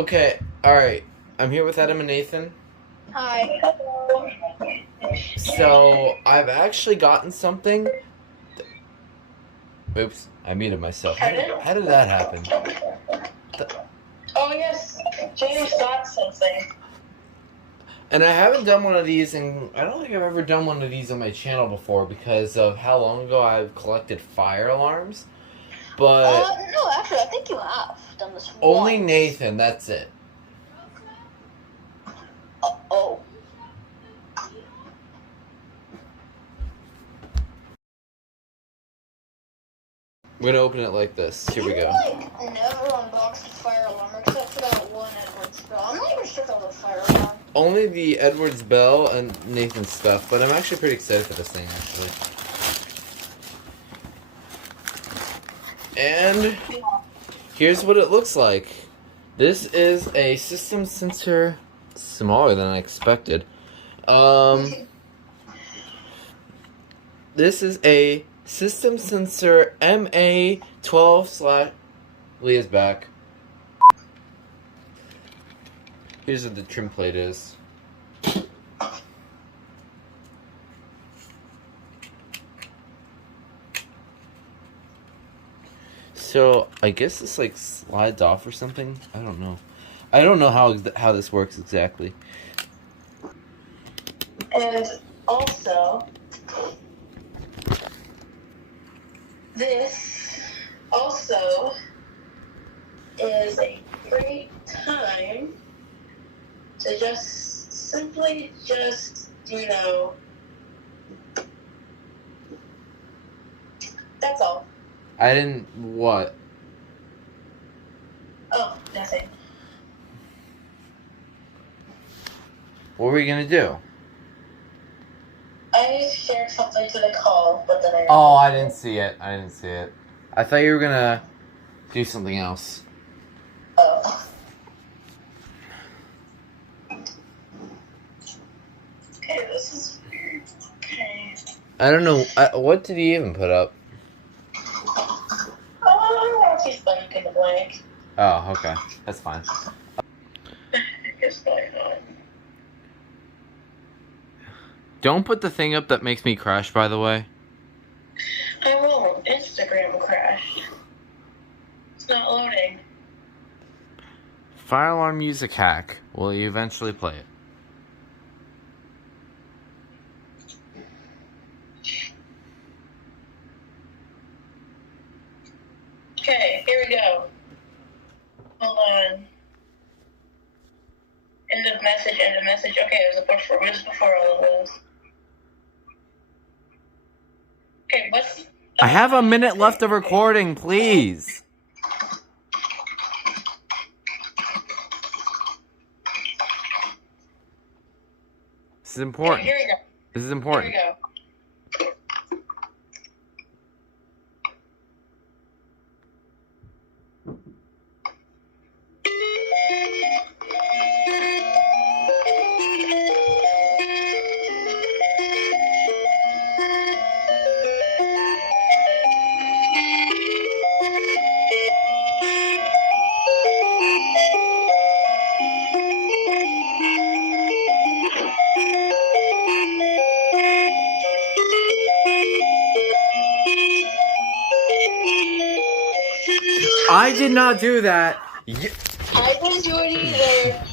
Okay, alright. I'm here with Adam and Nathan. Hi. So, I've actually gotten something. Oops, I muted myself. How did that happen? Oh, yes. James got something. And I haven't done one of these, and I don't think I've ever done one of these on my channel before because of how long ago I've collected fire alarms. But No, actually, I think you have done this only once. Nathan, that's it. Oh. We're gonna open it like this. Here we go. I never unboxed a fire alarm except for that one Edwards bell. I'm not even sure if that was a fire alarm. Only the Edwards Bell and Nathan's stuff, but I'm actually pretty excited for this thing, actually. And here's what it looks like. This is a system sensor, smaller than I expected. This is a system sensor MA12 / Leah's back. Here's what the trim plate is. So I guess this like slides off or something. I don't know. I don't know how this works exactly. And also, this also is a great time to simply, that's all. I didn't what? Oh, nothing. What were we gonna do? I shared something to the call, but then Oh, I didn't see it. I thought you were gonna do something else. Oh. Okay, this is weird. Okay. I don't know. What did he even put up? Oh, I want to blank in the blank. Oh, okay. That's fine. It's going on. Don't put the thing up that makes me crash, by the way. I won't. Instagram crashed. It's not loading. Fire alarm music hack. Will you eventually play it? Okay, here we go. Hold on. End of message, end of message. Okay, it was before all of those. Okay, what's... I have a minute left of recording, please. This is important. Okay, here we go. This is important. Here we go. I did not do that. I didn't do it either.